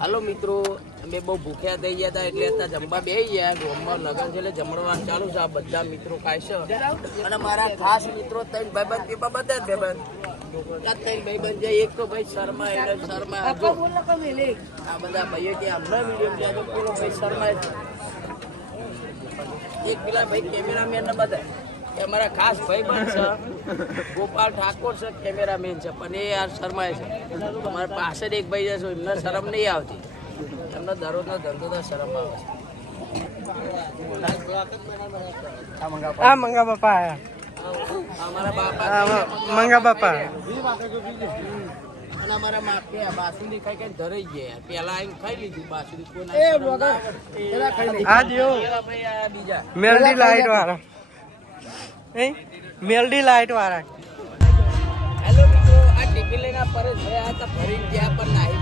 હાલો મિત્રો, અમે બહુ ભૂખ્યા થઈ ગયા હતા એટલે અત્યારે જમવા બેસી ગયા. ગોમમાં લગન છે એટલે જમણવાર ચાલુ છે. આ બધા મિત્રો ખાય છે અને મારા ખાસ મિત્રો ત્રણ ભાઈબંધ તેમાં બધા જ ભાઈબંધ. ત્રણ ભાઈબંધ છે. એક તો ભાઈ શર્મા એટલે શર્મા. આ બધા ભાઈઓ કે હમણાં વિડીયો છે તો પેલો ભાઈ શર્મા છે. એક પેલા ભાઈ કેમેરામેન ને બધા એ અમારા ખાસ ભાઈબંધ છે. ગોપાલ ઠાકોર છે કેમેરામેન છે, પણ એ યાર શર્માય છે. અમારા પાસે એક ભાઈ છે એમને શરમ નહીં આવતી. એમને દરરોજનો ધંધો તો શરમ આવે છે. આ મંગા બાપા આયા. અમારા બાપા મંગા બાપા અને અમારા માપે બાસુંદી ખાઈ ખાઈ ધરાઈ ગયા. પેલા આવીને ખાઈ લીધું બાસુંદી. આ દિયો ભાઈ આ બીજા મેલડી લાઈટ વાળા મેલડી લાઈટ વાળા. હેલો મિત્રો, આ ટિફિન લઈને પરત ભર્યા હતા, ભરી ગયા પણ નાહી